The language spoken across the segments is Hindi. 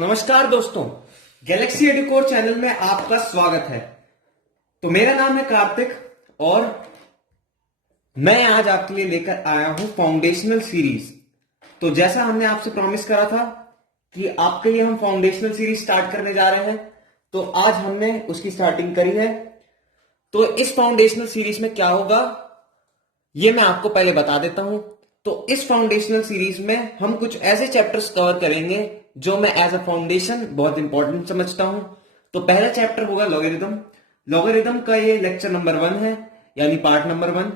नमस्कार दोस्तों, गैलेक्सी एडुकोर चैनल में आपका स्वागत है। तो मेरा नाम है कार्तिक और मैं आज आपके लिए लेकर आया हूं फाउंडेशनल सीरीज। तो जैसा हमने आपसे प्रॉमिस करा था कि आपके लिए हम फाउंडेशनल सीरीज स्टार्ट करने जा रहे हैं, तो आज हमने उसकी स्टार्टिंग करी है। तो इस फाउंडेशनल सीरीज में क्या होगा ये मैं आपको पहले बता देता हूं। तो इस फाउंडेशनल सीरीज में हम कुछ ऐसे चैप्टर्स कवर करेंगे जो मैं एज अ फाउंडेशन बहुत इंपॉर्टेंट समझता हूं। तो पहला चैप्टर होगा लॉगरिथम। लॉगरिथम का ये लेक्चर नंबर 1 है, यानी पार्ट नंबर 1।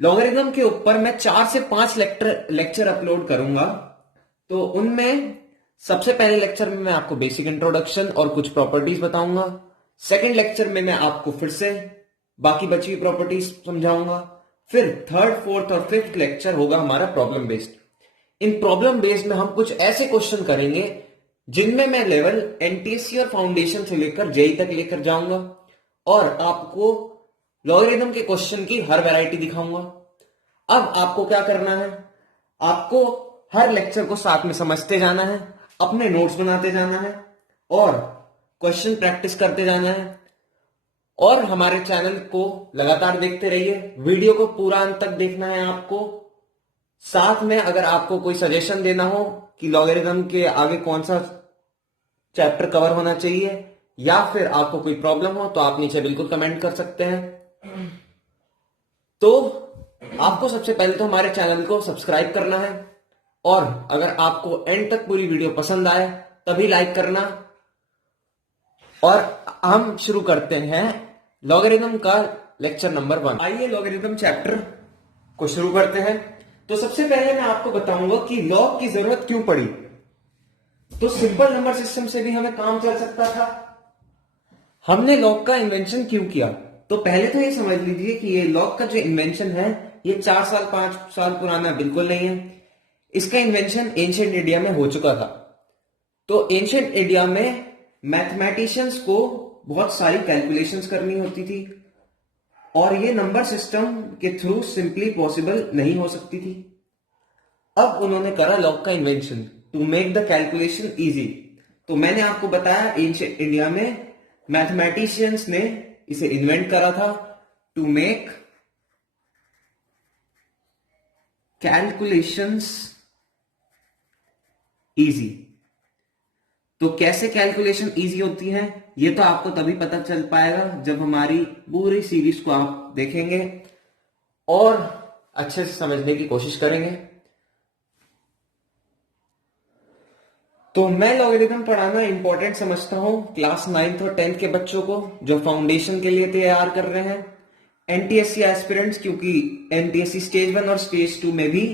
लॉगरिथम के ऊपर मैं 4 से 5 लेक्चर अपलोड करूंगा। तो उनमें सबसे पहले लेक्चर में मैं आपको बेसिक इंट्रोडक्शन और कुछ प्रॉपर्टीज बताऊंगा। सेकंड लेक्चर में मैं आपको फिर से बाकी बची हुई प्रॉपर्टीज समझाऊंगा। फिर थर्ड, फोर्थ और फिफ्थ लेक्चर होगा हमारा प्रॉब्लम बेस्ड। इन प्रॉब्लम बेस्ड में हम कुछ ऐसे क्वेश्चन करेंगे जिनमें मैं लेवल एनटीएससी और फाउंडेशन से लेकर जेई तक लेकर जाऊंगा और आपको लॉगरिथम के क्वेश्चन की हर वैरायटी दिखाऊंगा। अब आपको क्या करना है, आपको हर लेक्चर को साथ में समझते जाना है, अपने नोट्स बनाते जाना है और क्वेश्चन प्रैक्टिस करते जाना है। और हमारे चैनल को लगातार देखते रहिए, वीडियो को पूरा अंत तक देखना है आपको। साथ में अगर आपको कोई सजेशन देना हो कि लॉगरिथम के आगे कौन सा चैप्टर कवर होना चाहिए या फिर आपको कोई प्रॉब्लम हो तो आप नीचे बिल्कुल कमेंट कर सकते हैं। तो आपको सबसे पहले तो हमारे चैनल को सब्सक्राइब करना है और अगर आपको एंड तक पूरी वीडियो पसंद आए तभी लाइक करना। और हम शुरू करते हैं लॉगरिथम का लेक्चर नंबर 1। आइए लॉगरिथम चैप्टर को शुरू करते हैं। तो सबसे पहले मैं आपको बताऊंगा कि लॉग की जरूरत क्यों पड़ी। तो सिंपल नंबर सिस्टम से भी हमें काम चल सकता था। हमने लॉग का इन्वेंशन क्यों किया, तो पहले तो ये समझ लीजिए कि ये लॉग का जो इन्वेंशन है ये 4 साल 5 साल पुराना बिल्कुल नहीं है। इसका इन्वेंशन एंशिएंट इंडिया में हो चुका था। तो एंशिएंट इंडिया में मैथमेटिशियंस को बहुत सारी कैलकुलेशंस करनी होती थी और ये नंबर सिस्टम के थ्रू सिंपली पॉसिबल नहीं हो सकती थी। अब उन्होंने करा लॉग का invention to make the calculation easy. तो मैंने आपको बताया एंशिएंट इंडिया में मैथमेटिशियंस ने इसे इन्वेंट करा था टू मेक कैलकुलेशंस इजी। तो कैसे कैलकुलेशन इजी होती है ये तो आपको तभी पता चल पाएगा जब हमारी पूरी सीरीज को आप देखेंगे और अच्छे से समझने की कोशिश करेंगे। तो मैं लॉगरिथम पढ़ाना इंपॉर्टेंट समझता हूं क्लास 9th और 10th के बच्चों को जो फाउंडेशन के लिए तैयार कर रहे हैं, एनटीएससी एस्पिरेंट्स, क्योंकि एनटीएससी स्टेज 1 और स्टेज 2 में भी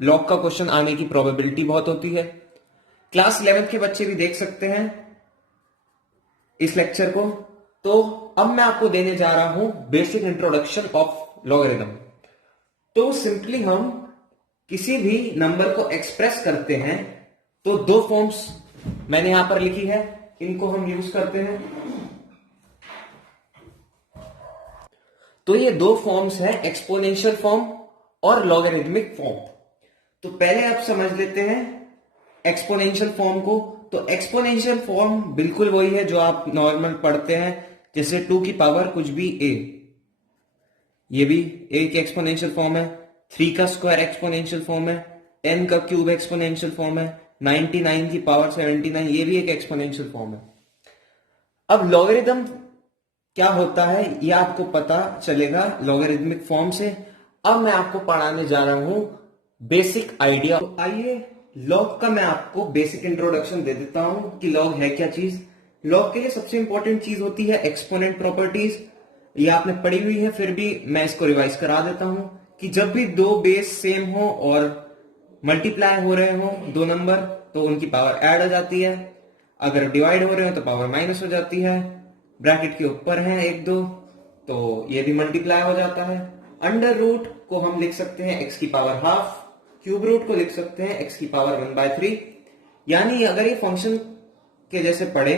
लॉग का क्वेश्चन आने की प्रोबेबिलिटी बहुत होती है। क्लास 11th के बच्चे भी देख सकते हैं इस लेक्चर को। तो अब मैं आपको देने जा रहा हूं बेसिक इंट्रोडक्शन ऑफ लॉगरिथम। तो सिंपली हम किसी भी नंबर को एक्सप्रेस करते हैं तो 2 फॉर्म्स मैंने यहां पर लिखी है, इनको हम यूज करते हैं। तो ये 2 फॉर्म्स हैं, एक्सपोनेंशियल फॉर्म और लॉगरिथमिक फॉर्म। तो पहले आप समझ लेते हैं एक्सपोनेंशियल फॉर्म को। तो एक्सपोनेंशियल फॉर्म बिल्कुल वही है जो आप नॉर्मल पढ़ते हैं, जैसे 2 की पावर कुछ भी a, ये भी a की एक्सपोनेंशियल फॉर्म है। 3 का स्क्वायर एक्सपोनेंशियल फॉर्म है। 10 का क्यूब एक्सपोनेंशियल फॉर्म है। 99 की पावर 79 ये भी एक एक्सपोनेंशियल फॉर्म है। अब लॉगरिथम क्या होता है ये आपको पता चलेगा लॉगरिथमिक फॉर्म से। अब मैं आपको पढ़ाने जा रहा हूं बेसिक आइडिया। तो आइए लॉग का मैं आपको बेसिक इंट्रोडक्शन दे देता हूं कि लॉग है क्या चीज। लॉग के लिए सबसे इंपॉर्टेंट चीज होती है एक्सपोनेंट प्रॉपर्टीज। ये आपने पढ़ी हुई है, फिर भी मैं इसको रिवाइज करा देता हूं कि जब भी 2 बेस सेम हो और मल्टीप्लाई हो रहे हो 2 नंबर तो उनकी पावर ऐड हो जाती है। अगर डिवाइड हो रहे हो तो पावर माइनस हो जाती है। ब्रैकेट के ऊपर है 1 2 तो ये भी मल्टीप्लाई हो जाता है। अंडर रूट को हम लिख सकते हैं x की पावर हाफ, क्यूब रूट को लिख सकते हैं x की पावर 1/3। यानी अगर ये फंक्शन के जैसे पढ़े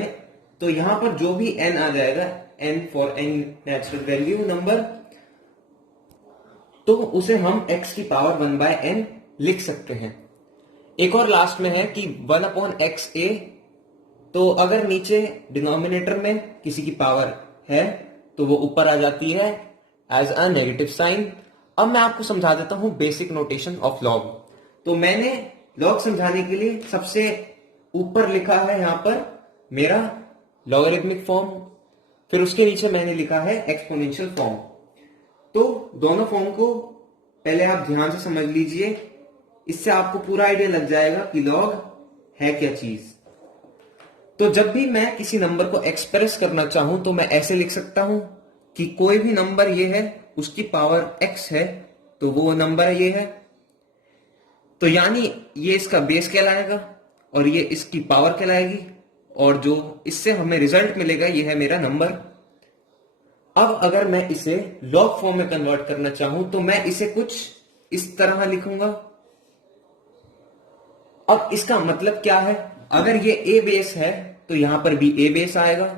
तो यहां पर जो भी n आ जाएगा, n for n natural value number, तो उसे हम x की पावर 1/n लिख सकते हैं। एक और लास्ट में है कि 1/xa, तो अगर नीचे डिनोमिनेटर में किसी की पावर है तो वो ऊपर आ जाती है एज अ नेगेटिव साइन। अब मैं आपको समझा देता हूं बेसिक नोटेशन ऑफ लॉग। तो मैंने लॉग समझाने के लिए सबसे ऊपर लिखा है यहां पर मेरा लॉगरिथमिक फॉर्म, फिर उसके नीचे मैंने लिखा है एक्सपोनेंशियल फॉर्म। तो दोनों फॉर्म को पहले आप ध्यान से समझ लीजिए, इससे आपको पूरा आइडिया लग जाएगा कि लॉग है क्या चीज। तो जब भी मैं किसी नंबर को एक्सप्रेस करना चाहूं तो मैं ऐसे लिख सकता हूं कि कोई भी नंबर ये है, उसकी पावर x है, तो वो नंबर ये है। तो यानी ये इसका बेस कहलाएगा और ये इसकी पावर कहलाएगी, और जो इससे हमें रिजल्ट मिलेगा ये है मेरा नंबर। अब अगर मैं इसे लॉग फॉर्म में कन्वर्ट करना चाहूं तो मैं इसे कुछ इस तरह लिखूंगा। अब इसका मतलब क्या है, अगर ये a बेस है तो यहां पर भी a बेस आएगा।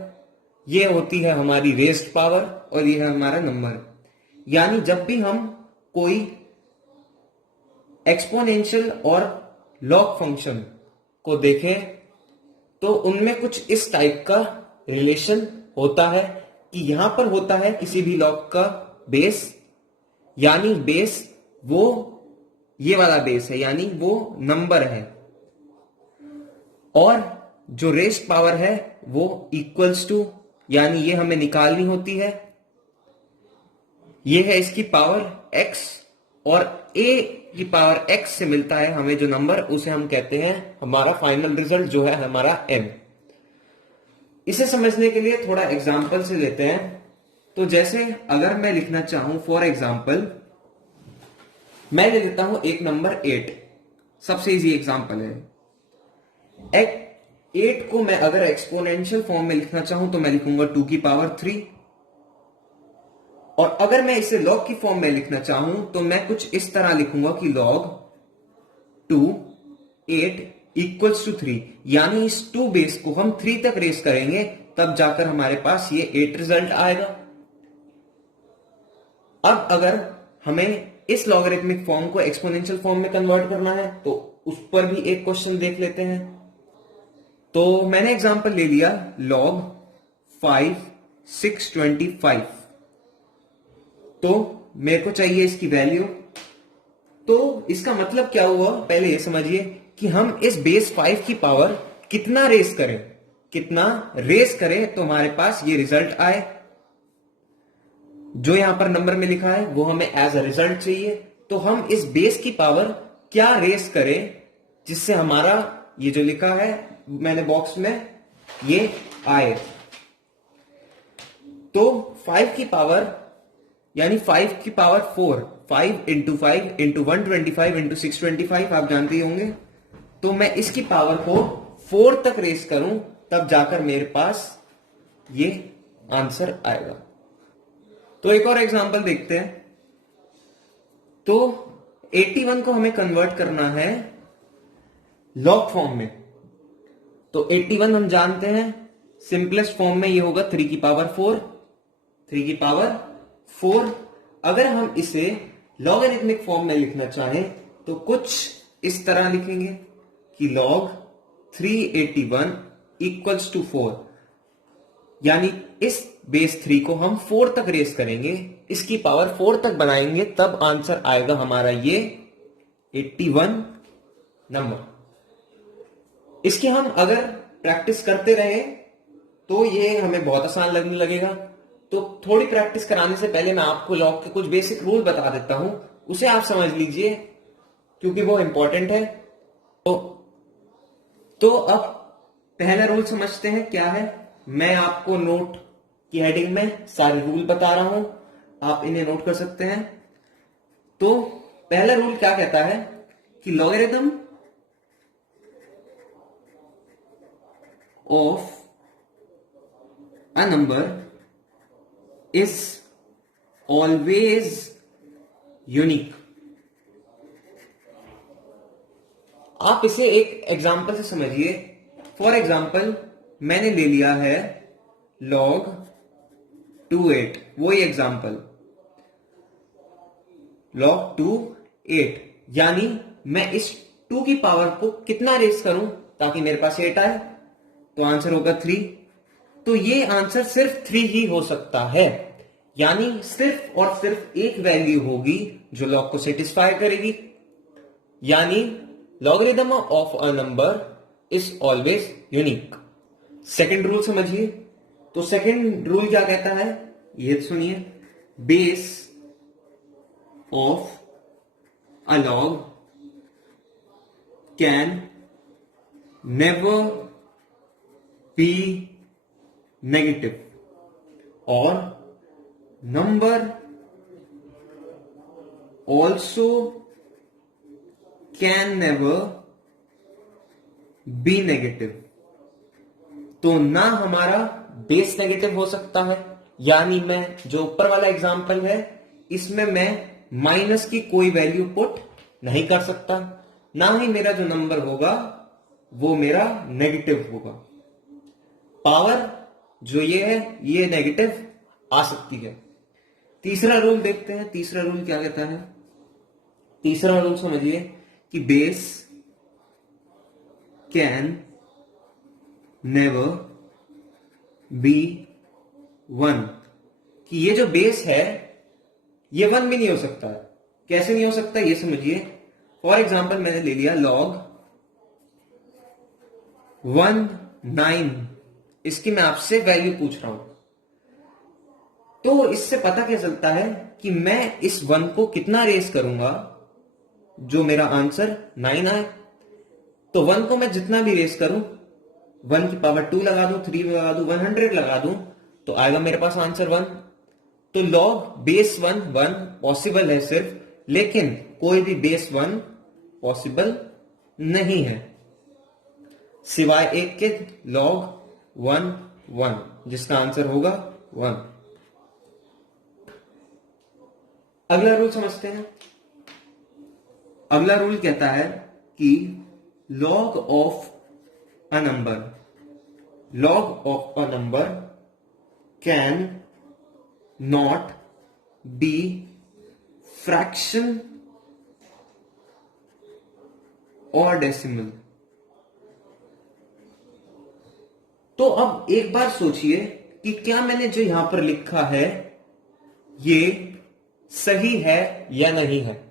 ये होती है हमारी रेज्ड पावर और ये है हमारा नंबर। यानी जब भी हम कोई एक्सपोनेंशियल और लॉग फंक्शन को देखें तो उनमें कुछ इस टाइप का रिलेशन होता है कि यहां पर होता है किसी भी लॉग का बेस, यानी बेस वो ये वाला बेस है, यानी वो नंबर है, और जो रेस्ट पावर है वो इक्वल्स टू, यानी ये हमें निकालनी होती है, ये है इसकी पावर x, और a की पावर x से मिलता है हमें जो नंबर, उसे हम कहते हैं हमारा फाइनल रिजल्ट जो है हमारा m। इसे समझने के लिए थोड़ा एग्जांपल से लेते हैं। तो जैसे अगर मैं लिखना चाहूं फॉर एग्जांपल, मैं ले लेता हूं एक नंबर 8, सबसे इजी एग्जांपल है। 8 को मैं अगर एक्सपोनेंशियल फॉर्म में लिखना चाहूं तो मैं लिखूंगा 2 की पावर 3, और अगर मैं इसे लॉग की फॉर्म में लिखना चाहूं तो मैं कुछ इस तरह लिखूंगा कि लॉग 2 8 इक्वल्स टू 3, यानी इस 2 बेस को हम 3 तक रेस करेंगे तब जाकर हमारे पास ये 8 रिजल्ट आएगा। अब अगर हमें इस लॉगरिथमिक फॉर्म को एक्सपोनेंशियल फॉर्म में कन्वर्ट करना है तो उस पर भी एक क्वेश्चन देख लेते हैं। तो मैंने एग्जांपल ले लिया log 5 625, तो मेरे को चाहिए इसकी वैल्यू। तो इसका मतलब क्या हुआ, पहले ये समझिए कि हम इस बेस 5 की पावर कितना रेस करें, कितना रेस करें तो हमारे पास ये रिजल्ट आए। जो यहां पर नंबर में लिखा है वो हमें एज अ रिजल्ट चाहिए, तो हम इस बेस की पावर क्या रेस करें जिससे हमारा ये जो लिखा है मैंने बॉक्स में ये आए। तो 5 की पावर यानी 5 की पावर 4, 5 इंटू 5 इंटू 125 इंटू 625 आप जानते ही होंगे। तो मैं इसकी पावर को 4 तक रेस करूं तब जाकर मेरे पास ये आंसर आएगा। तो एक और एग्जांपल देखते हैं। तो 81 को हमें कन्वर्ट करना है लॉग फॉर्म में। तो 81 हम जानते हैं सिंपलेस्ट फॉर्म में ये होगा 3 की पावर 4, 3 की पावर 4। अगर हम इसे लॉगरिथमिक फॉर्म में लिखना चाहें तो कुछ इस तरह लिखेंगे कि log 381 इक्वल्स टू 4, यानी इस बेस 3 को हम 4 तक रेस करेंगे, इसकी पावर 4 तक बनाएंगे, तब आंसर आएगा हमारा ये 81 नंबर। इसके हम अगर प्रैक्टिस करते रहे तो ये हमें बहुत आसान लगने लगेगा। तो थोड़ी प्रैक्टिस कराने से पहले मैं आपको लॉग के कुछ बेसिक रूल बता देता हूं, उसे आप समझ लीजिए क्योंकि वो इंपॉर्टेंट है। तो अब पहला रूल समझते हैं क्या है। मैं आपको नोट की हेडिंग में सारे रूल बता रहा हूं, आप इन्हें नोट कर सकते हैं। तो पहला रूल क्या कहता है कि logarithm of a number is always unique. आप इसे एक एग्जाम्पल से समझिए। फॉर एग्जाम्पल मैंने ले लिया है log 28, वही एग्जाम्पल log 28, यानी मैं इस 2 की पावर को कितना रेस करूं ताकि मेरे पास 8 आए, तो आंसर होगा 3। तो ये आंसर सिर्फ 3 ही हो सकता है, यानी सिर्फ और सिर्फ एक वैल्यू होगी जो लॉग को सेटिस्फाई करेगी, यानी logarithm of a number is always unique. Second rule समझिए। तो सेकंड रूल क्या कहता है, ये सुनिए। Base of a log can never be negative और number also can never be negative. तो ना हमारा बेस नेगेटिव हो सकता है, यानी मैं जो ऊपर वाला एग्जांपल है इसमें मैं माइनस की कोई वैल्यू पुट नहीं कर सकता, ना ही मेरा जो नंबर होगा वो मेरा नेगेटिव होगा। पावर जो ये है ये नेगेटिव आ सकती है। तीसरा रूल देखते हैं। तीसरा रूल क्या कहता है? तीसरा रूल समझिए कि बेस कैन नेवर बी 1, कि ये जो बेस है ये 1 भी नहीं हो सकता है। कैसे नहीं हो सकता ये समझिए। फॉर एग्जाम्पल मैंने ले लिया लॉग 19, इसकी मैं आपसे वैल्यू पूछ रहा हूं, तो इससे पता क्या चलता है कि मैं इस 1 को कितना रेस करूंगा जो मेरा आंसर 9 आए। तो 1 को मैं जितना भी रेस करूं, 1 की पावर 2 लगा दूं, 3 लगा दूं, 100 लगा दूं, तो आएगा मेरे पास आंसर 1। तो लॉग बेस 1 1 पॉसिबल है सिर्फ, लेकिन कोई भी बेस 1 पॉसिबल नहीं है सिवाय एक के, लॉग 1 1, जिसका आंसर होगा 1। अगला रूल समझते हैं। अगला रूल कहता है कि log of a number can not be fraction or decimal। तो अब एक बार सोचिए कि क्या मैंने जो यहां पर लिखा है ये सही है या नहीं है,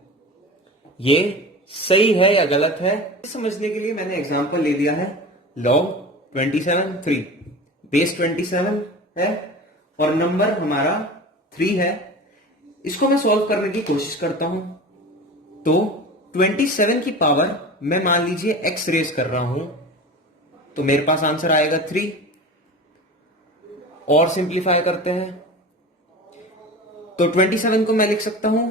ये सही है या गलत है। समझने के लिए मैंने एग्जांपल ले लिया है log 27 3, बेस 27 है और नंबर हमारा 3 है। इसको मैं सॉल्व करने की कोशिश करता हूं। तो 27 की पावर मैं मान लीजिए x रेस कर रहा हूं, तो मेरे पास आंसर आएगा 3। और सिंप्लीफाई करते हैं तो 27 को मैं लिख सकता हूं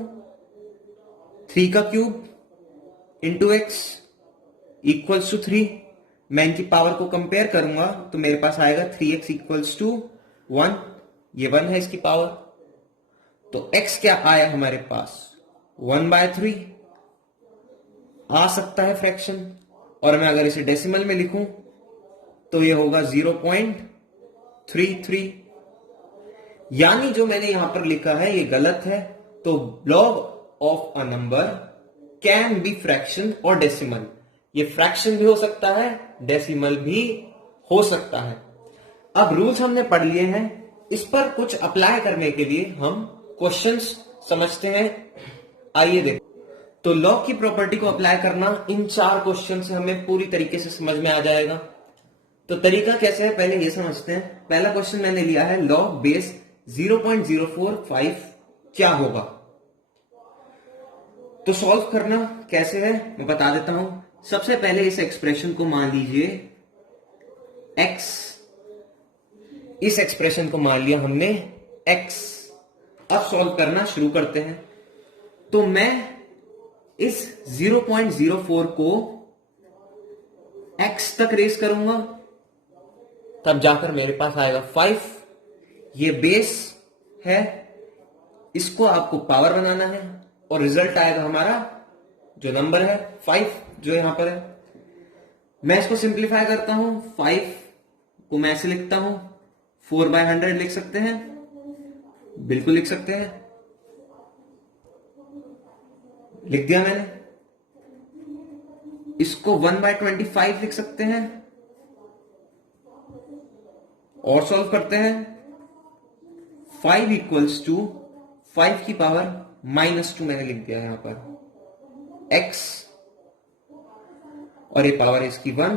3 का cube into x equals to 3। मैं इनकी पावर को कंपेयर करूंगा तो मेरे पास आएगा 3x इक्वल्स टू 1, ये 1 है इसकी पावर। तो x क्या आया हमारे पास 1/3 आ सकता है फ्रैक्शन, और मैं अगर इसे डेसिमल में लिखूं तो ये होगा 0.33, यानी जो मैंने यहां पर लिखा है ये गलत है। तो log of a number can be fraction और डेसिमल, ये फ्रैक्शन भी हो सकता है, डेसिमल भी हो सकता है। अब रूल्स हमने पढ़ लिए हैं, इस पर कुछ अप्लाई करने के लिए हम क्वेश्चंस समझते हैं। आइए देखो। तो लॉग की प्रॉपर्टी को अप्लाई करना इन 4 क्वेश्चन से हमें पूरी तरीके से समझ में आ जाएगा। तो तरीका कैसे है पहले ये समझते हैं। पहला क्वेश्चन मैंने लिया है लॉग बेस 0.045 क्या होगा। तो सॉल्व करना कैसे है मैं बता देता हूं। सबसे पहले इस एक्सप्रेशन को मान लीजिए x, इस एक्सप्रेशन को मान लिया हमने x। अब सॉल्व करना शुरू करते हैं। तो मैं इस 0.04 को x तक रेस करूंगा, तब जाकर मेरे पास आएगा 5। ये बेस है, इसको आपको पावर बनाना है और रिजल्ट आएगा हमारा जो नंबर है 5 जो यहां पर है। मैं इसको सिंप्लीफाई करता हूं, 5 को मैं ऐसे लिखता हूं 4/100 लिख सकते हैं, बिल्कुल लिख सकते हैं, लिख दिया मैंने। इसको 1/25 लिख सकते हैं और सॉल्व करते हैं। 5 इक्वल्स टू 5 की पावर -2 मैंने लिख दिया यहां पर x, और ये पावर है इसकी 1।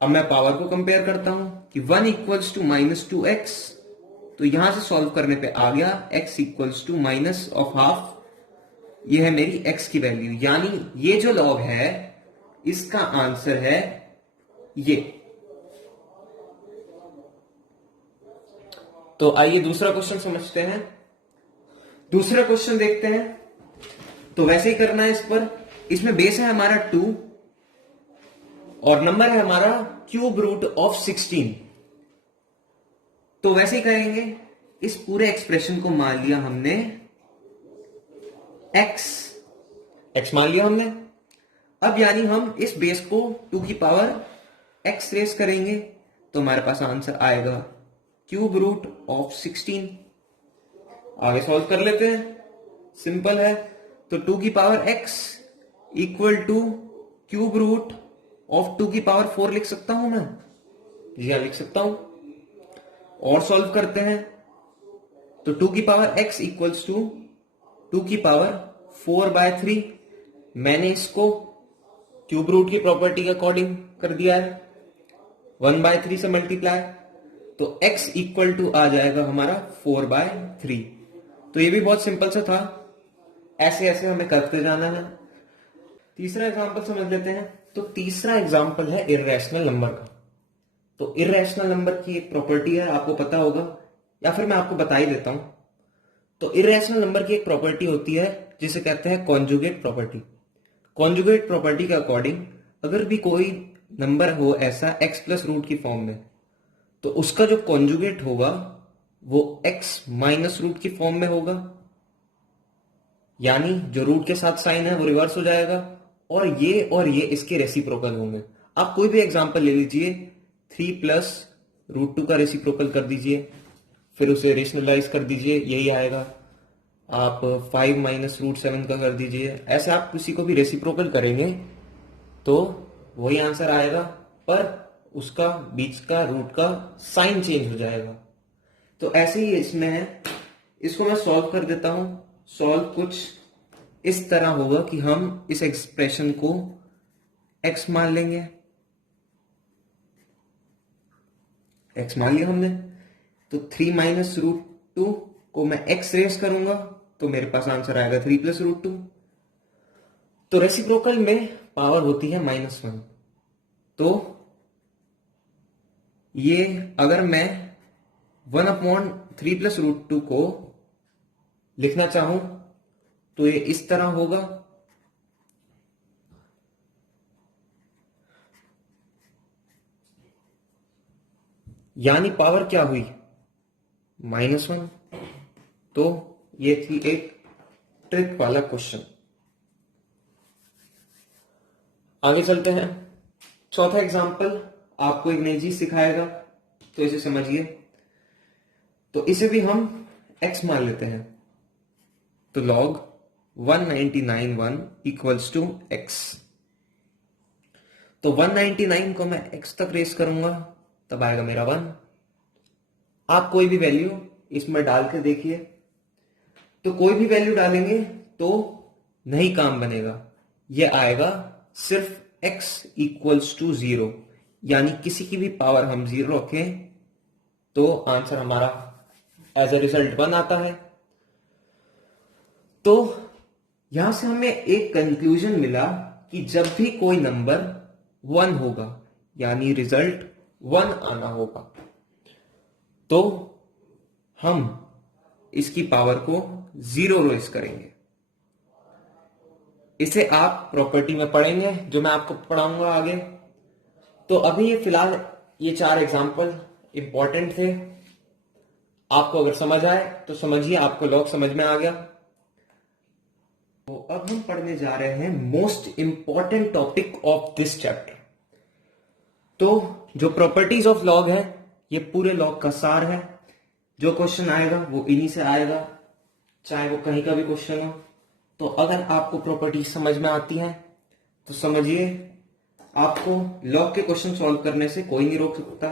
अब मैं पावर को कंपेयर करता हूं कि 1 इक्वल्स टू -2x, तो यहां से सॉल्व करने पे आ गया x इक्वल्स टू -12। ये है मेरी x की वैल्यू, यानी ये जो लॉग है इसका आंसर है ये। तो आइए दूसरा क्वेश्चन समझते हैं। दूसरा क्वेश्चन देखते हैं। तो वैसे ही करना है इस पर। इसमें बेस है हमारा 2 और नंबर है हमारा क्यूब रूट ऑफ 16। तो वैसे ही करेंगे। इस पूरे एक्सप्रेशन को मान लिया हमने x मान लिया हमने। अब यानी हम इस बेस को 2 की पावर x रेस करेंगे तो हमारे पास आंसर आएगा क्यूब रूट ऑफ 16। आगे सॉल्व कर लेते हैं, सिंपल है। तो 2 की power x equal to cube root of 2 की पावर 4 लिख सकता हूं मैं? जी हाँ, लिख सकता हूं। और सॉल्व करते हैं तो 2 की पावर x इक्वल्स टू 2 की पावर 4/3। मैंने इसको क्यूब रूट की प्रॉपर्टी के अकॉर्डिंग कर दिया है, 1/3 से मल्टीप्लाई, तो x इक्वल टू आ जाएगा हमारा 4/3। तो ये भी बहुत सिंपल सा था, ऐसे ऐसे हमें करते जाना है। तीसरा एग्जांपल समझ लेते हैं। तो तीसरा एग्जांपल है इर्रेशनल नंबर का। तो इर्रेशनल नंबर की एक प्रॉपर्टी है, आपको पता होगा, या फिर मैं आपको बता ही देता हूं। तो इर्रेशनल नंबर की एक प्रॉपर्टी होती है जिसे कहते हैं कॉन्जुगेट प्रॉपर्टी। कॉन्जुगेट प्रॉपर्टी के अकॉर्डिंग अगर भी कोई नंबर हो ऐसा x प्लस रूट की फॉर्म में, तो उसका जो कॉन्जुगेट होगा वो x माइनस रूट की फॉर्म में होगा, यानी जो रूट के साथ साइन है वो रिवर्स हो जाएगा, और ये इसके रेसिप्रोकल होंगे। आप कोई भी एग्जांपल ले लीजिए, 3 प्लस रूट 2 का रेसिप्रोकल कर दीजिए, फिर उसे रेशनलाइज कर दीजिए, यही आएगा। आप 5 माइनस रूट 7 का कर दीजिए। ऐसे आप किसी को भी रेसिप्रोकल करेंगे तो वही आंसर आएगा, पर उसका बीच का रूट का साइन चेंज हो जाएगा। तो ऐसे ही इसमें है। इसको मैं सॉल्व कर देता हूं। सॉल्व कुछ इस तरह होगा कि हम इस एक्सप्रेशन को x मान लेंगे। x मान लिया हमने, तो 3 माइनस रूट 2 को मैं x रेस करूंगा तो मेरे पास आंसर आएगा 3 प्लस रूट 2। तो रेसिप्रोकल में पावर होती है -1। तो ये अगर मैं 1/3 प्लस रूट 2 को लिखना चाहूं तो ये इस तरह होगा। यानी पावर क्या हुई? -1। तो ये थी एक ट्रिक वाला क्वेश्चन। आगे चलते हैं। चौथा एग्जांपल आपको एक नई चीज सिखाएगा, तो इसे समझिए। तो इसे भी हम x मान लेते हैं। तो log 199 इक्वल्स टू x। तो 199 को मैं x तक रेस करूंगा, तब आएगा मेरा 1। आप कोई भी वैल्यू इसमें डाल के देखिए। तो कोई भी वैल्यू डालेंगे तो नहीं काम बनेगा, यह आएगा सिर्फ x इक्वल्स टू 0, यानी किसी की भी पावर हम 0 रखें तो आंसर हमारा एज अ रिजल्ट 1 आता है। तो यहां से हमें एक कंक्लूजन मिला कि जब भी कोई नंबर 1 होगा यानी रिजल्ट 1 आना होगा, तो हम इसकी पावर को 0 रेस करेंगे। इसे आप प्रॉपर्टी में पढ़ेंगे, जो मैं आपको पढ़ाऊंगा आगे। तो अभी ये फिलहाल ये 4 एग्जांपल इंपॉर्टेंट थे। आपको अगर समझ आए तो समझिए, आपको लॉग समझ में आ गया। तो अब हम पढ़ने जा रहे हैं most important topic of this chapter. तो जो प्रॉपर्टीज ऑफ लॉग है, ये पूरे लॉग का सार है। जो क्वेश्चन आएगा वो इन्हीं से आएगा, चाहे वो कहीं का भी क्वेश्चन हो। तो अगर आपको प्रॉपर्टीज समझ में आती हैं तो समझिए, आपको लॉग के क्वेश्चन सॉल्व करने से कोई नहीं रोक सकता।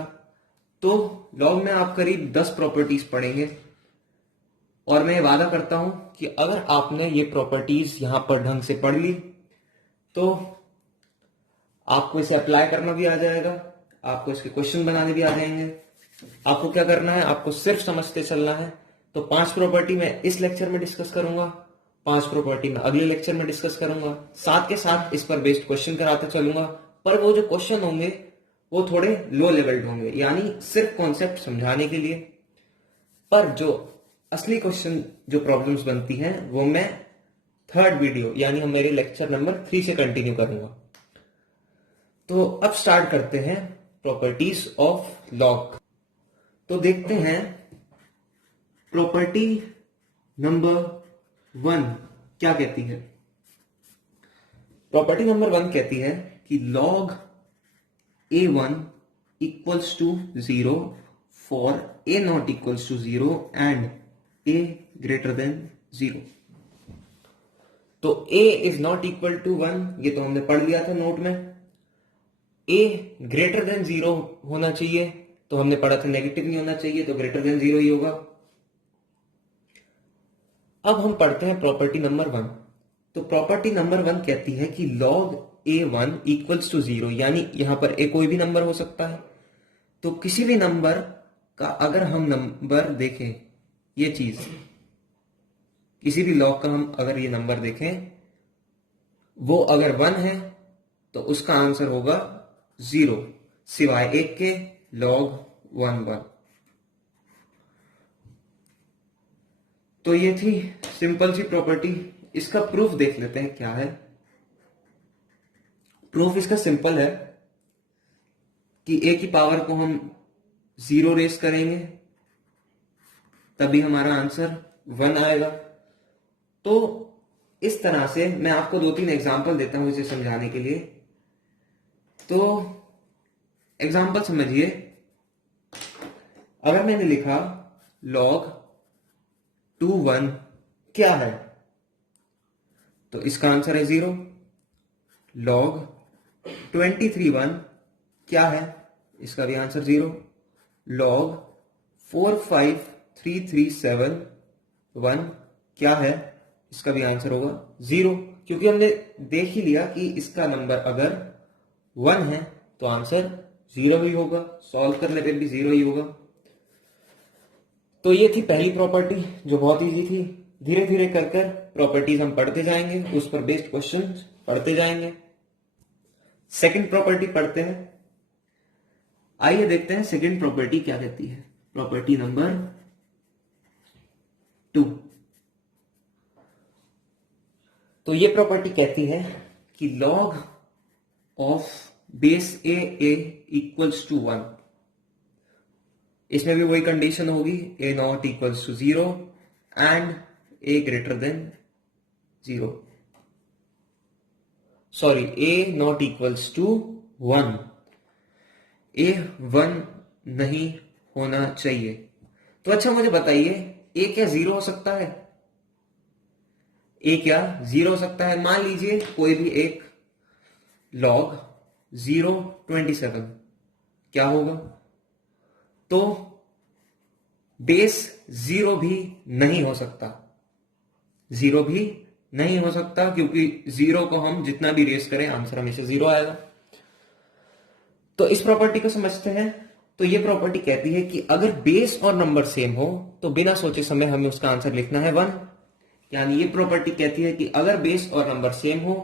तो लॉग में आप करीब 10 प्रॉपर्टीज पढ़ेंगे और मैं वादा करता हूं कि अगर आपने ये प्रॉपर्टीज यहां पर ढंग से पढ़ ली तो आपको इसे अप्लाई करना भी आ जाएगा, आपको इसके क्वेश्चन बनाने भी आ जाएंगे। आपको क्या करना है, आपको सिर्फ समझते चलना है। तो 5 प्रॉपर्टी मैं इस लेक्चर में डिस्कस करूंगा, 5 प्रॉपर्टी मैं अगले लेक्चर में डिस्कस करूंगा, साथ के साथ इस पर बेस्ड क्वेश्चन कराते चलूंगा। पर वो जो क्वेश्चन होंगे वो थोड़े लो लेवल्ड होंगे, यानी सिर्फ कॉन्सेप्ट समझाने के लिए। पर जो असली क्वेश्चन, जो प्रॉब्लम्स बनती हैं, वो मैं थर्ड वीडियो यानी हम मेरे लेक्चर नंबर 3 से कंटिन्यू करूंगा। तो अब स्टार्ट करते हैं प्रॉपर्टीज ऑफ लॉग। तो देखते हैं प्रॉपर्टी नंबर 1 क्या कहती है। प्रॉपर्टी नंबर 1 कहती है कि log a1 equals to 0 for a not equals to 0 and a greater than 0। तो a is not equal to 1, ये तो हमने पढ़ लिया था नोट में। a ग्रेटर देन 0 होना चाहिए, तो हमने पढ़ा था नेगेटिव नहीं होना चाहिए, तो ग्रेटर देन 0 ही होगा। अब हम पढ़ते हैं प्रॉपर्टी नंबर 1। तो प्रॉपर्टी नंबर 1 कहती है कि log a1 इक्वल्स टू 0, यानी यहां पर a कोई भी नंबर हो सकता है। तो किसी भी नंबर का अगर हम नंबर देखें, ये चीज, किसी भी log का हम अगर ये नंबर देखें, वो अगर 1 है तो उसका आंसर होगा 0, सिवाय 1 के log 1 1। तो ये थी सिंपल सी प्रॉपर्टी। इसका प्रूफ देख लेते हैं क्या है। प्रूफ इसका सिंपल है कि a की पावर को हम 0 रेस करेंगे तभी हमारा आंसर 1 आएगा। तो इस तरह से मैं आपको 2-3 एग्जांपल देता हूं इसे समझाने के लिए। तो एग्जांपल समझिए, अगर मैंने लिखा log 2 1 क्या है, तो इसका आंसर है 0। log 23 1 क्या है, इसका भी आंसर 0। log 4 5 3 3 7 1 क्या है, इसका भी आंसर होगा 0, क्योंकि हमने देख ही लिया कि इसका नंबर अगर 1 है तो आंसर 0 ही होगा, सॉल्व करने पे भी 0 ही होगा। तो ये थी पहली प्रॉपर्टी जो बहुत इजी थी। धीरे धीरे कर कर प्रॉपर्टीज हम पढ़ते जाएंगे, उस पर बेस्ड क्वेश्चन पढ़ते जाएंगे। सेकंड प्रॉपर्टी पढ़ते हैं। आइए देखते हैं सेकंड प्रॉपर्टी क्या कहती है। Property number 2। तो ये प्रॉपर्टी कहती है कि log of base a equals to 1। इसमें भी वही कंडीशन होगी, a not equals to 0 and a greater than 0। Sorry, a not equals to 1, a 1 नहीं होना चाहिए। तो अच्छा मुझे बताइए, a क्या 0 हो सकता है? a क्या 0 हो सकता है? मान लीजिए कोई भी एक log 0 27 क्या होगा? तो बेस 0 भी नहीं हो सकता, 0 भी नहीं हो सकता, क्योंकि 0 को हम जितना भी रेस करें आंसर हमेशा 0 आएगा। तो इस प्रॉपर्टी को समझते हैं। तो ये प्रॉपर्टी कहती है कि अगर बेस और नंबर सेम हो तो बिना सोचे समय हमें उसका आंसर लिखना है 1। यानी ये प्रॉपर्टी कहती है कि अगर बेस और नंबर सेम हो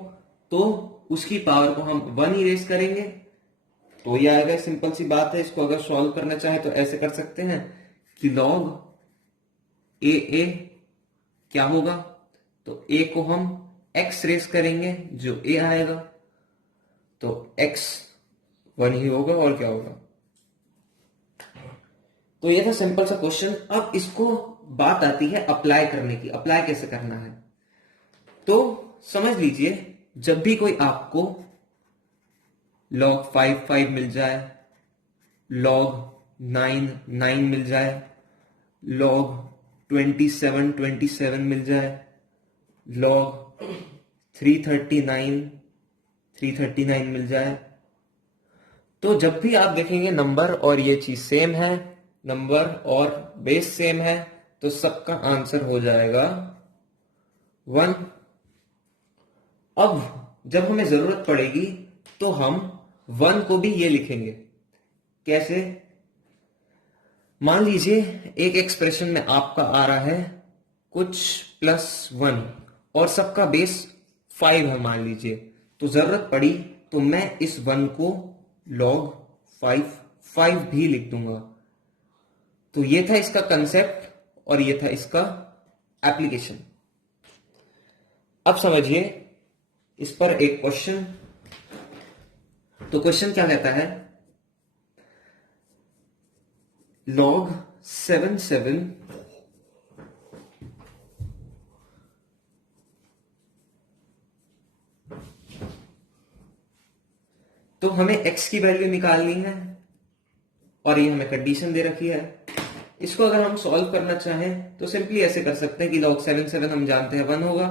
तो उसकी पावर को हम 1 ही रेस करेंगे, तो ये आएगा। सिंपल सी बात है। इसको अगर सॉल्व करना चाहे तो ऐसे कर सकते हैं कि log a क्या होगा, तो a को हम x रेस करेंगे, जो a आएगा, तो x 1 ही होगा और क्या होगा। तो ये था सिंपल सा क्वेश्चन। अब इसको बात आती है अप्लाई करने की। अप्लाई कैसे करना है, तो समझ लीजिए, जब भी कोई आपको log 5 5 मिल जाए, log 9 9 मिल जाए, log 27 27 मिल जाए, log 339 339 मिल जाए। तो जब भी आप देखेंगे नंबर और ये चीज सेम है, नंबर और बेस सेम है, तो सबका आंसर हो जाएगा 1। अब जब हमें जरूरत पड़ेगी तो हम 1 को भी ये लिखेंगे। कैसे? मान लीजिए एक एक्सप्रेशन में आपका आ रहा है कुछ +1 और सबका बेस 5 है मान लीजिए, तो जरूरत पड़ी तो मैं इस 1 को log 5 भी लिख दूंगा। तो ये था इसका कंसेप्ट और ये था इसका एप्लीकेशन। अब समझिए इस पर एक क्वेश्चन। तो क्वेश्चन क्या कहता है? log 7 तो हमें x की वैल्यू निकालनी है और ये हमें कंडीशन दे रखी है। इसको अगर हम सॉल्व करना चाहें तो सिंपली ऐसे कर सकते हैं कि log 7 हम जानते हैं 1 होगा,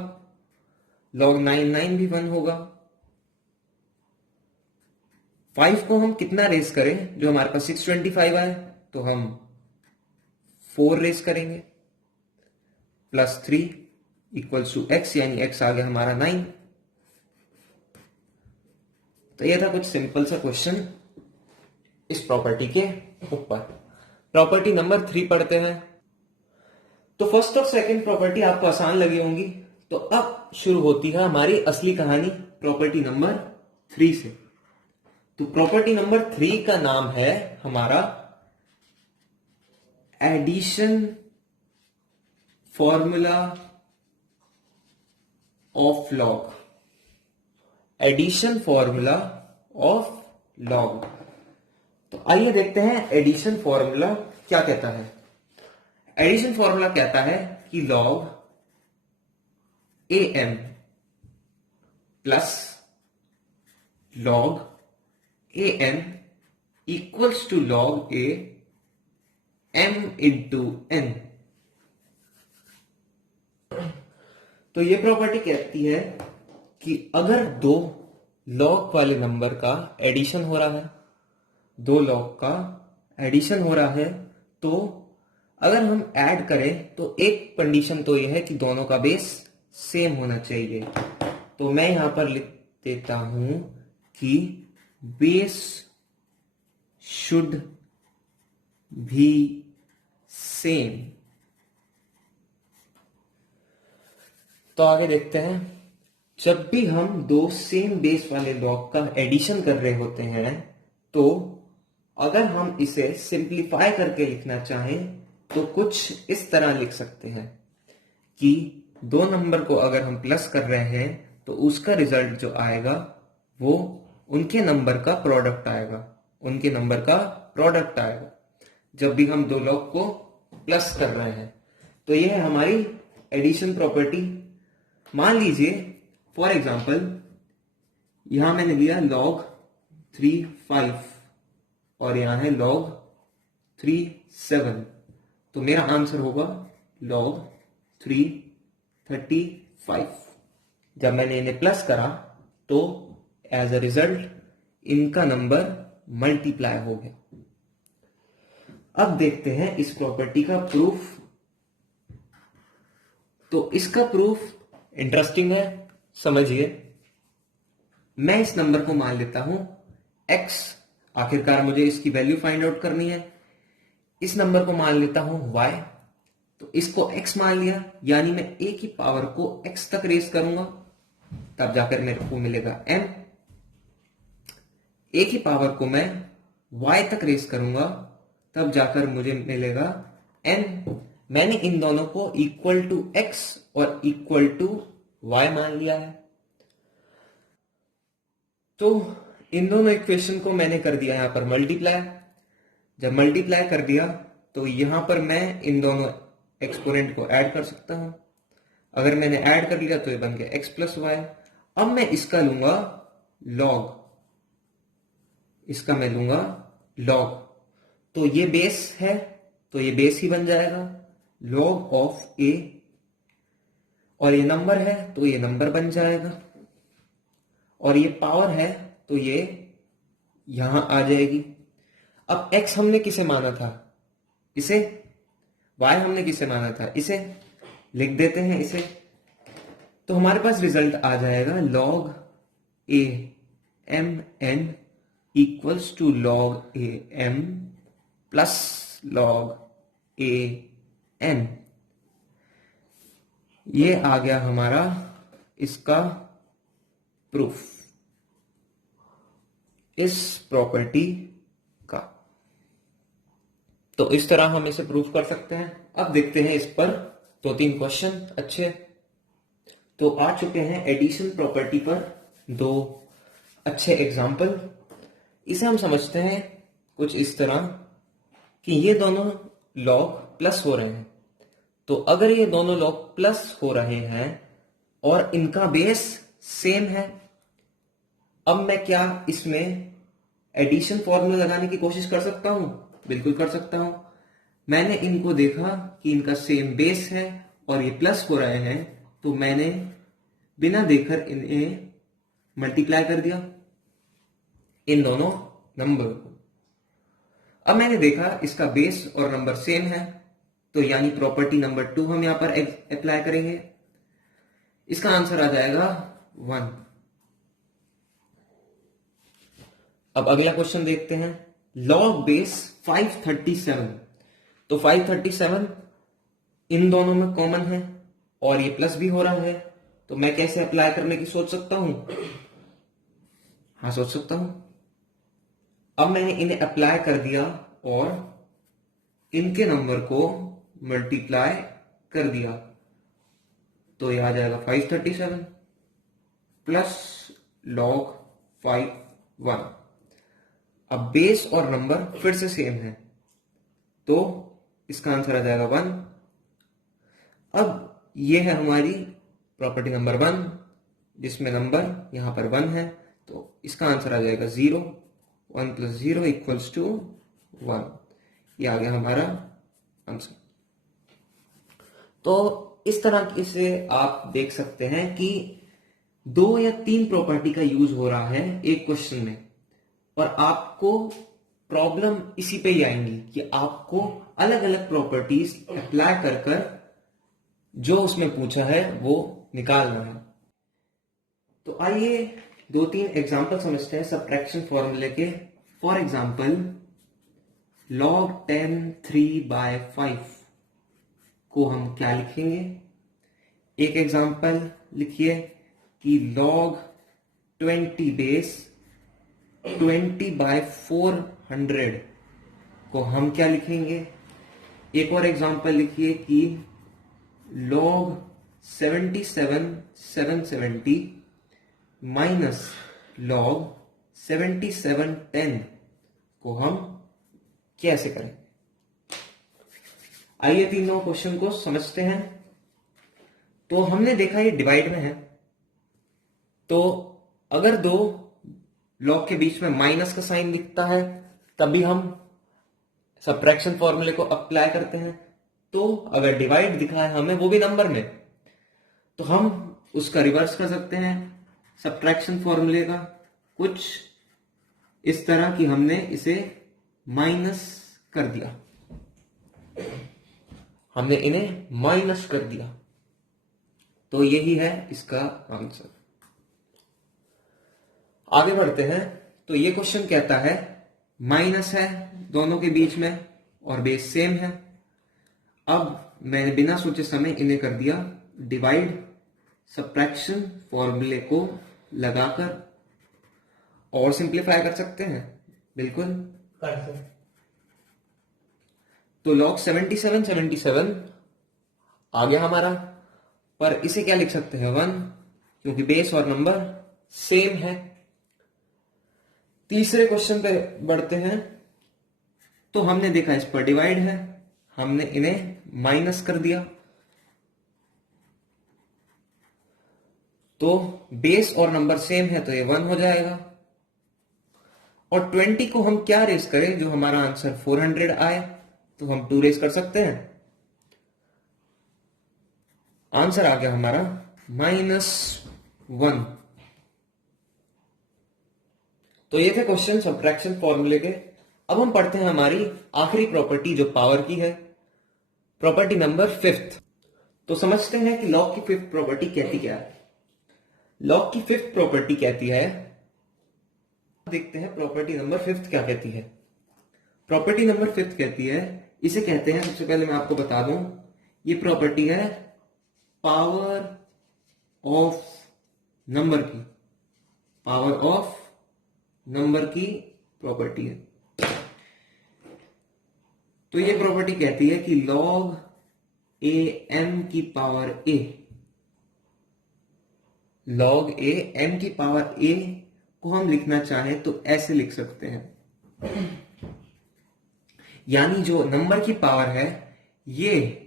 log 9 भी 1 होगा। 5 को हम कितना रेस करें? जो हमारे पास 625 आए तो हम 4 रेस करेंगे, +3 = x, यानी x आ गया हमारा 9। तो यह था कुछ सिंपल सा क्वेश्चन इस प्रॉपर्टी के ऊपर। प्रॉपर्टी नंबर 3 पढ़ते हैं। तो फर्स्ट और सेकंड प्रॉपर्टी आपको आसान लगी होंगी। तो अब शुरू होती है हमारी असली कहानी प्रॉपर्टी नंबर 3 से। तो प्रॉपर्टी नंबर 3 का नाम है हमारा addition formula of log. Addition formula of log. तो आइए देखते हैं एडिशन फॉर्मूला क्या कहता है। एडिशन फॉर्मूला कहता है कि log am plus log an equals to log a m into n। तो ये प्रॉपर्टी कहती है कि अगर दो log वाले नंबर का एडिशन हो रहा है, दो log का एडिशन हो रहा है, तो अगर हम ऐड करें तो एक कंडीशन तो यह है कि दोनों का बेस सेम होना चाहिए। तो मैं यहां पर लिख देता हूं कि बेस शुड भी सेम। तो आगे देखते हैं। जब भी हम दो सेम बेस वाले लॉग का एडिशन कर रहे होते हैं तो अगर हम इसे सिंप्लीफाई करके लिखना चाहें तो कुछ इस तरह लिख सकते हैं कि दो नंबर को अगर हम प्लस कर रहे हैं तो उसका रिजल्ट जो आएगा वो उनके नंबर का प्रोडक्ट आएगा, उनके नंबर का प्रोडक्ट आएगा जब भी हम दो लॉग को प्लस कर रहे हैं। तो यह है हमारी एडिशन प्रॉपर्टी। मान लीजिए फॉर एग्जांपल यहां मैंने लिया log 3 5 और यहां है log 3 7, तो मेरा आंसर होगा log 3 35। जब मैंने इन्हें प्लस करा तो एज अ रिजल्ट इनका नंबर मल्टीप्लाई हो गया। अब देखते हैं इस प्रॉपर्टी का प्रूफ। तो इसका प्रूफ इंटरेस्टिंग है, समझिए। मैं इस नंबर को मान लेता हूं x, आखिरकार मुझे इसकी वैल्यू फाइंड आउट करनी है। इस नंबर को मान लेता हूं y, तो इसको x मान लिया, यानी मैं a की पावर को x तक रेस करूंगा, तब जाकर मेरे को मिलेगा m। a की पावर को मैं y तक रेस करूंगा, तब जाकर मुझे मिलेगा n। मैंने इन दोनों को इक्वल टू x और इक्वल टू y मान लिया है। तो इन दोनों इक्वेशन को मैंने कर दिया यहां पर मल्टीप्लाई। जब मल्टीप्लाई कर दिया तो यहां पर मैं इन दोनों एक्सपोनेंट को ऐड कर सकता हूं। अगर मैंने ऐड कर लिया तो ये बन गया x प्लस वाई। अब मैं इसका लूंगा log, इसका मैं लूंगा log। तो ये बेस है तो ये बेस ही बन जाएगा log ऑफ a, और ये नंबर है तो ये नंबर बन जाएगा। और ये पावर है तो ये यहां आ जाएगी। अब x हमने किसे माना था, इसे। y हमने किसे माना था, इसे। लिख देते हैं इसे। तो हमारे पास रिजल्ट आ जाएगा log a m n equals to log a m plus log a n। ये आ गया हमारा इसका प्रूफ, इस प्रॉपर्टी का। तो इस तरह हम इसे प्रूफ कर सकते हैं। अब देखते हैं इस पर 2-3 क्वेश्चन अच्छे। तो आ चुके हैं एडिशन प्रॉपर्टी पर 2 अच्छे एग्जाम्पल। इसे हम समझते हैं कुछ इस तरह कि ये दोनों लॉग प्लस हो रहे हैं। तो अगर ये दोनों लॉग प्लस हो रहे हैं और इनका बेस सेम है, अब मैं क्या इसमें एडिशन फॉर्मूला लगाने की कोशिश कर सकता हूं? बिल्कुल कर सकता हूं। मैंने इनको देखा कि इनका सेम बेस है और ये प्लस हो रहे हैं, तो मैंने बिना देखकर इन्हें मल्टीप्लाई कर दिया, इन दोनों नंबर को। अब मैंने देखा इसका बेस और नंबर सेम है, तो यानी प्रॉपर्टी नंबर 2 हम यहां पर अप्लाई करेंगे। इसका आंसर आ जाएगा 1। अब अगला क्वेश्चन देखते हैं। Log base 537। तो 537 इन दोनों में कॉमन है और ये प्लस भी हो रहा है, तो मैं कैसे अप्लाई करने की सोच सकता हूं? हाँ, सोच सकता हूं। अब मैंने इन्हें अप्लाई कर दिया और इनके नंबर को मल्टीप्लाई कर दिया, तो यह आ जाएगा 537 प्लस log 51। अब बेस और नंबर फिर से सेम है, तो इसका आंसर आ जाएगा 1। अब ये है हमारी प्रॉपर्टी नंबर 1, जिसमें नंबर यहां पर 1 है, तो इसका आंसर आ जाएगा 0। 1 + 0 इक्वल्स टू 1। ये आ गया हमारा आंसर। तो इस तरह से आप देख सकते हैं कि 2 या 3 प्रॉपर्टी का यूज हो रहा है एक क्वेश्चन में, और आपको प्रॉब्लम इसी पे ही आएंगी कि आपको अलग अलग प्रॉपर्टीज अप्लाई कर कर जो उसमें पूछा है वो निकालना है। तो आइए 2-3 एग्जांपल समझते हैं सब्ट्रैक्शन फॉर्मूले के। फॉर एग्जांपल log 10 3/5 को हम क्या लिखेंगे? एक एग्जांपल लिखिए कि log 20 बेस 20/400 को हम क्या लिखेंगे? एक और एग्जांपल लिखिए कि log 77 माइनस log 7710 को हम कैसे करें? आइए तीनों क्वेश्चन को समझते हैं। तो हमने देखा ये डिवाइड में है, तो अगर 2 लॉग के बीच में माइनस का साइन दिखता है तभी हम सब्ट्रैक्शन फॉर्मूले को अप्लाई करते हैं। तो अगर डिवाइड दिखा है हमें, वो भी नंबर में, तो हम उसका रिवर्स कर सकते हैं सब्ट्रैक्शन फॉर्मूले का, कुछ इस तरह कि हमने इसे माइनस कर दिया, हमने इन्हें माइनस कर दिया। तो यही है इसका आंसर। आगे बढ़ते हैं। तो ये क्वेश्चन कहता है माइनस है दोनों के बीच में और बेस सेम है। अब मैंने बिना सोचे समय इन्हें कर दिया डिवाइड, सब्ट्रैक्शन फॉर्मूले को लगाकर, और सिंप्लीफाई कर सकते हैं, बिल्कुल कर सकते। तो log 77 आ गया हमारा, पर इसे क्या लिख सकते हैं? 1, क्योंकि बेस और नंबर सेम है। तीसरे क्वेश्चन पे बढ़ते हैं। तो हमने देखा इस पर डिवाइड है, हमने इन्हें माइनस कर दिया, तो बेस और नंबर सेम है तो ये 1 हो जाएगा। और 20 को हम क्या रेस करें? जो हमारा आंसर 400 आए, तो हम 2 रेस कर सकते हैं। आंसर आ गया हमारा -1। तो ये थे क्वेश्चन सब्ट्रैक्शन फॉर्मूले के। अब हम पढ़ते हैं हमारी आखिरी प्रॉपर्टी जो पावर की है, प्रॉपर्टी नंबर 5th। तो समझते हैं कि लॉग की 5th प्रॉपर्टी कहती क्या है। लॉग की 5th प्रॉपर्टी कहती है, देखते हैं प्रॉपर्टी नंबर 5th क्या कहती है। प्रॉपर्टी नंबर 5th कहती है, इसे कहते हैं, सबसे पहले मैं आपको बता दूं, ये प्रॉपर्टी है पावर ऑफ नंबर की, पावर ऑफ नंबर की प्रॉपर्टी है। तो ये प्रॉपर्टी कहती है कि लॉग ए एम की power a, log a m की पावर ए को हम लिखना चाहें तो ऐसे लिख सकते हैं, यानी जो नंबर की पावर है ये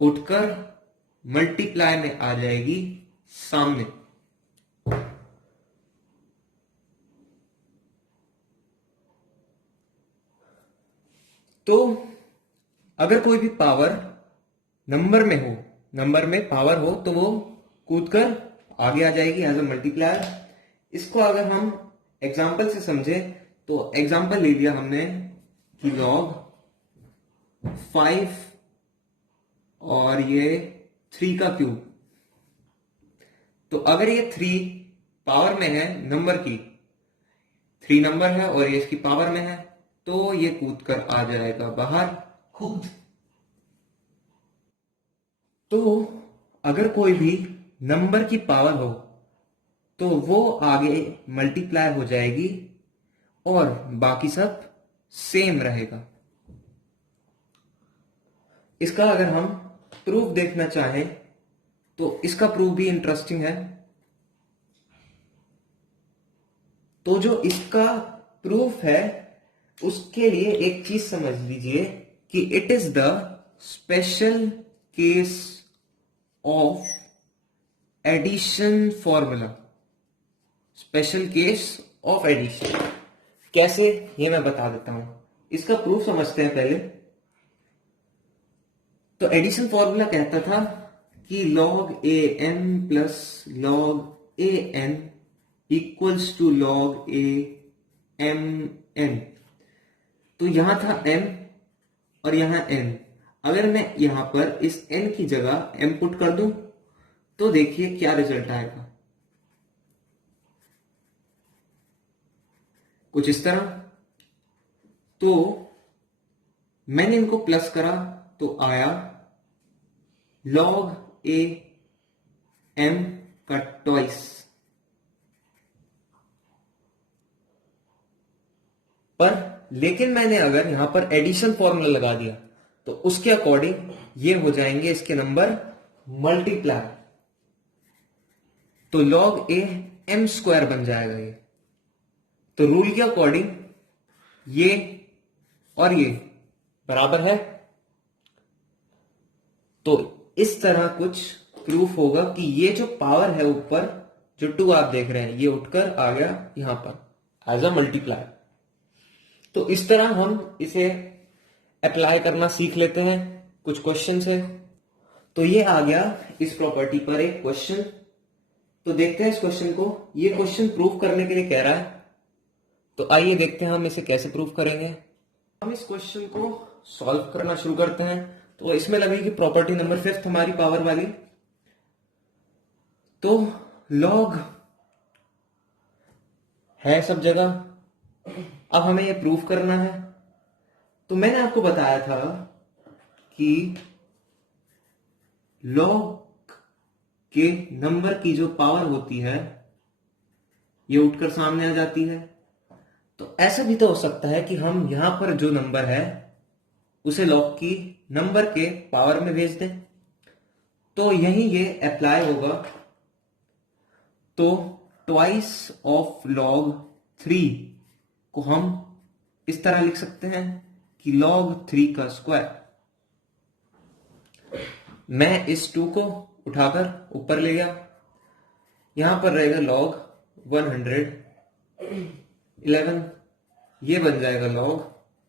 उठकर मल्टीप्लाई में आ जाएगी सामने। तो अगर कोई भी पावर नंबर में हो, नंबर में पावर हो, तो वो कूदकर आगे आ जाएगी एज अ मल्टीप्लायर। इसको अगर हम एग्जाम्पल से समझे तो एग्जाम्पल ले लिया हमने कि लॉग 5 और ये 3 का क्यूब। तो अगर ये 3 पावर में है नंबर की, 3 नंबर है और ये इसकी पावर में है, तो ये कूद कर आ जाएगा बाहर खुद। तो अगर कोई भी नंबर की पावर हो तो वो आगे मल्टीप्लाई हो जाएगी और बाकी सब सेम रहेगा। इसका अगर हम प्रूफ देखना चाहें तो इसका प्रूफ भी इंटरेस्टिंग है। तो जो इसका प्रूफ है उसके लिए एक चीज समझ लीजिए कि it is the special case of addition formula. Special case of addition कैसे, ये मैं बता देता हूं। इसका प्रूफ समझते हैं पहले। तो एडिशन फॉर्मूला कहता था कि log a n plus log a n equals to log a m n. तो यहां था m और यहां n। अगर मैं यहां पर इस n की जगह m पुट कर दूं तो देखिए क्या रिजल्ट आएगा, कुछ इस तरह। तो मैंने इनको प्लस करा तो आया लॉग ए एम का ट्वाइस। पर लेकिन मैंने अगर यहां पर एडिशन फॉर्मूला लगा दिया तो उसके अकॉर्डिंग ये हो जाएंगे इसके नंबर मल्टीप्लाई। तो लॉग ए एम स्क्वायर बन जाएगा ये। तो रूल के अकॉर्डिंग ये और ये बराबर है। तो इस तरह कुछ प्रूफ होगा कि ये जो पावर है ऊपर, जो 2 आप देख रहे हैं, ये उठकर आ गया यहां पर एज अ मल्टीप्लाई। तो इस तरह हम इसे अप्लाई करना सीख लेते हैं कुछ क्वेश्चन से। तो ये आ गया इस प्रॉपर्टी पर एक क्वेश्चन। तो देखते हैं इस क्वेश्चन को। ये क्वेश्चन प्रूफ करने के लिए कह रहा है, तो आइए देखते हैं हम इसे कैसे प्रूफ करेंगे। हम इस क्वेश्चन को सॉल्व करना शुरू करते हैं। तो इसमें लगेगी प्रॉपर्टी नंबर 5th हमारी पावर वाली। तो लॉग है सब जगह, अब हमें यह प्रूफ करना है। तो मैंने आपको बताया था कि लॉग के नंबर की जो पावर होती है ये उठकर सामने आ जाती है। तो ऐसा भी तो हो सकता है कि हम यहां पर जो नंबर है उसे लॉग की नंबर के पावर में भेज दें, तो यही ये अप्लाई होगा। तो ट्वाइस ऑफ लॉग 3 को हम इस तरह लिख सकते हैं कि log 3 का स्क्वायर। मैं इस 2 को उठाकर ऊपर ले गया, यहां पर रहेगा log 111, ये बन जाएगा log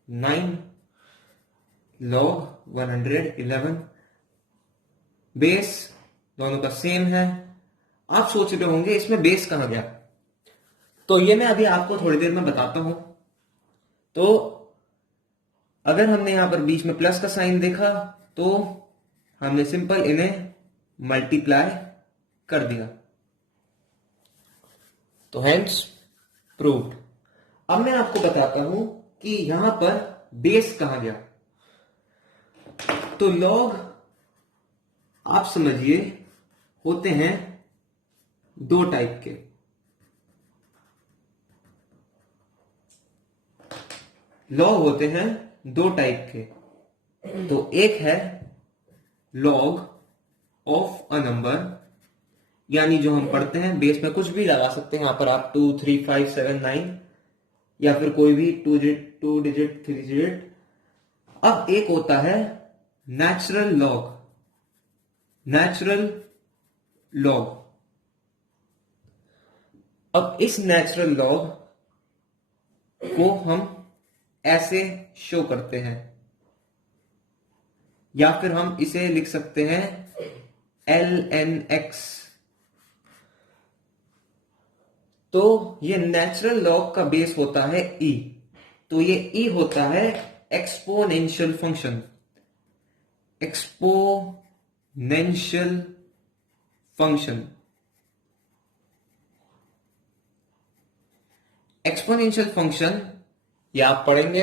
9, log 111। बेस दोनों का सेम है। आप सोच रहे होंगे इसमें बेस कहां गया, तो ये मैं अभी आपको थोड़ी देर में बताता हूं। तो अगर हमने यहां पर बीच में प्लस का साइन देखा तो हमने सिंपल इन्हें मल्टीप्लाई कर दिया, तो हेंस प्रूव्ड। अब मैं आपको बताता हूं कि यहां पर बेस कहां गया। तो लॉग आप समझिए होते हैं दो टाइप के। लॉग होते हैं दो टाइप के। तो एक है लॉग ऑफ अ नंबर, यानी जो हम पढ़ते हैं बेस में कुछ भी लगा सकते हैं। यहां पर आप 2, 3, 5, 7, 9 या फिर कोई भी 2 डिजिट 3 डिजिट। अब एक होता है नेचुरल लॉग। नेचुरल लॉग, अब इस नेचुरल लॉग को हम ऐसे शो करते हैं, या फिर हम इसे लिख सकते हैं ln(x). तो ये नेचुरल लॉग का बेस होता है e। तो ये e होता है exponential function. Exponential function, exponential function ये आप पढ़ेंगे,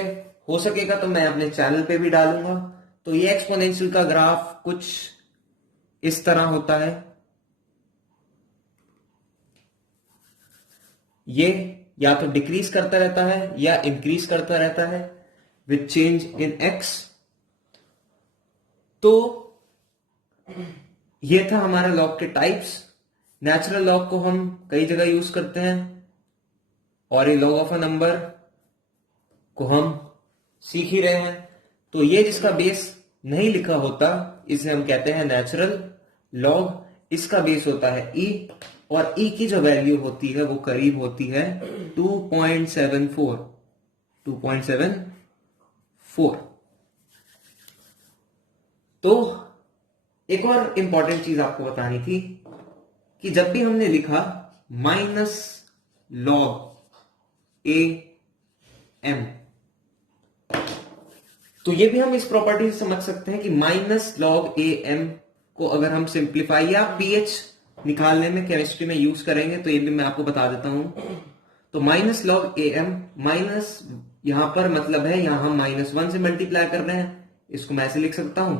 हो सकेगा तो मैं अपने चैनल पे भी डालूंगा। तो ये एक्सपोनेंशियल का ग्राफ कुछ इस तरह होता है। ये या तो डिक्रीज करता रहता है या इंक्रीज करता रहता है विथ चेंज इन एक्स। तो ये था हमारा लॉग के टाइप्स। नेचुरल लॉग को हम कई जगह यूज करते हैं, और ये लॉग ऑफ अ नंबर को हम सीख ही रहे हैं। तो ये जिसका बेस नहीं लिखा होता इसे हम कहते हैं नेचुरल लॉग। इसका बेस होता है e, और e की जो वैल्यू होती है वो करीब होती है 2.74। 2.74। तो एक और इंपॉर्टेंट चीज आपको बतानी थी कि जब भी हमने लिखा माइनस लॉग ए एम, तो ये भी हम इस प्रॉपर्टी से समझ सकते हैं कि माइनस लॉग ए एम को अगर हम सिंप्लीफाई या पीएच निकालने में केमिस्ट्री में यूज करेंगे तो ये भी मैं आपको बता देता हूं। तो minus log a m, minus यहां पर मतलब है यहां हम -1 से मल्टीप्लाई कर रहे हैं, इसको मैं ऐसे लिख सकता हूं।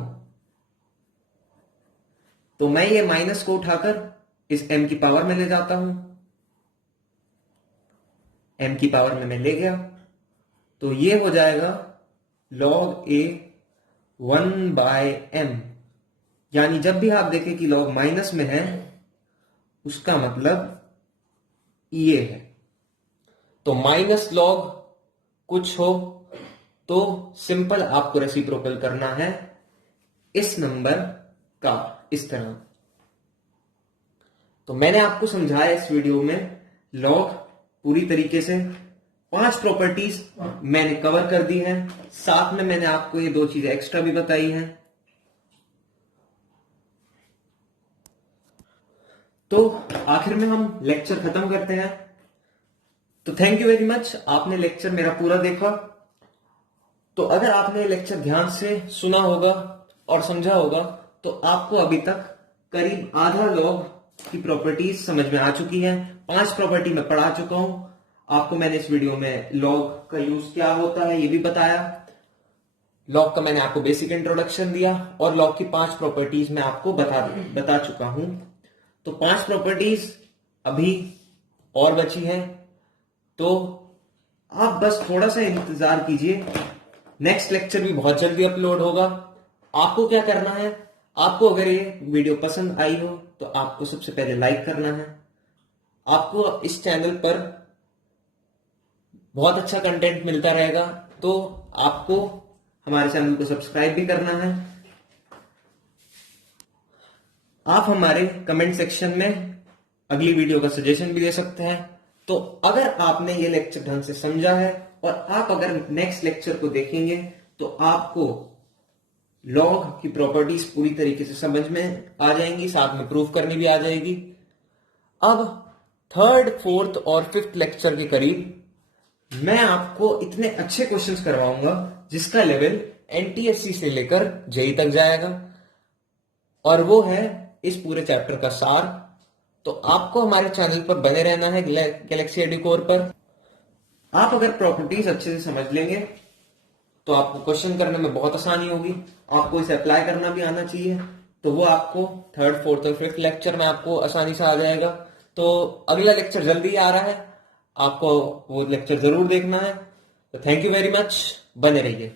तो मैं ये माइनस को उठाकर इस m की पावर में ले जाता हूं, m की पावर में मैं ले गया, तो ये हो जाएगा log a 1/m। यानी जब भी आप देखें कि log माइनस में है उसका मतलब ये है। तो माइनस लॉग कुछ हो तो सिंपल आपको रेसिप्रोकल करना है इस नंबर का, इस तरह। तो मैंने आपको समझाया इस वीडियो में लॉग पूरी तरीके से। 5 प्रॉपर्टीज मैंने कवर कर दी हैं, साथ में मैंने आपको ये 2 चीजें एक्स्ट्रा भी बताई हैं। तो आखिर में हम लेक्चर खत्म करते हैं। तो थैंक यू वेरी मच, आपने लेक्चर मेरा पूरा देखा। तो अगर आपने लेक्चर ध्यान से सुना होगा और समझा होगा तो आपको अभी तक करीब आधा लॉग की प्रॉपर्टीज समझ में आ चुकी है। 5 प्रॉपर्टी मैं पढ़ा चुका हूं। आपको मैंने इस वीडियो में लॉग का यूज क्या होता है ये भी बताया। लॉग का मैंने आपको बेसिक इंट्रोडक्शन दिया और लॉग की 5 प्रॉपर्टीज मैं आपको बता चुका हूं। तो 5 प्रॉपर्टीज अभी और बची हैं, तो आप बस थोड़ा सा इंतजार कीजिए। नेक्स्ट लेक्चर भी बहुत जल्दी अपलोड होगा। आपको क्या करना है, आपको अगर ये वीडियो पसंद आई हो तो आपको सबसे पहले लाइक करना है। आपको इस चैनल पर बहुत अच्छा कंटेंट मिलता रहेगा, तो आपको हमारे चैनल को सब्सक्राइब भी करना है। आप हमारे कमेंट सेक्शन में अगली वीडियो का सजेशन भी दे सकते हैं। तो अगर आपने ये लेक्चर ढंग से समझा है और आप अगर नेक्स्ट लेक्चर को देखेंगे तो आपको लॉग की प्रॉपर्टीज पूरी तरीके से समझ में आ जाएंगी, साथ में प्रूफ करनी भी आ जाएगी। अब थर्ड, फोर्थ और फिफ्थ लेक्चर के करीब मैं आपको इतने अच्छे क्वेश्चंस करवाऊंगा जिसका लेवल एनटीएससी से लेकर जेई तक जाएगा, और वो है इस पूरे चैप्टर का सार। तो आपको हमारे चैनल पर बने रहना है गैलेक्सी एडुकोर पर। आप अगर प्रॉपर्टीज अच्छे से समझ लेंगे तो आपको क्वेश्चन करने में बहुत आसानी होगी। आपको इसे अप्लाई करना भी आना चाहिए, तो वो आपको थर्ड, फोर्थ और फिफ्थ लेक्चर में आपको आसानी से आ जाएगा। तो अगला लेक्चर जल्दी आ रहा है, आपको वो लेक्चर जरूर देखना है। तो थैंक यू वेरी मच, बने रहिए।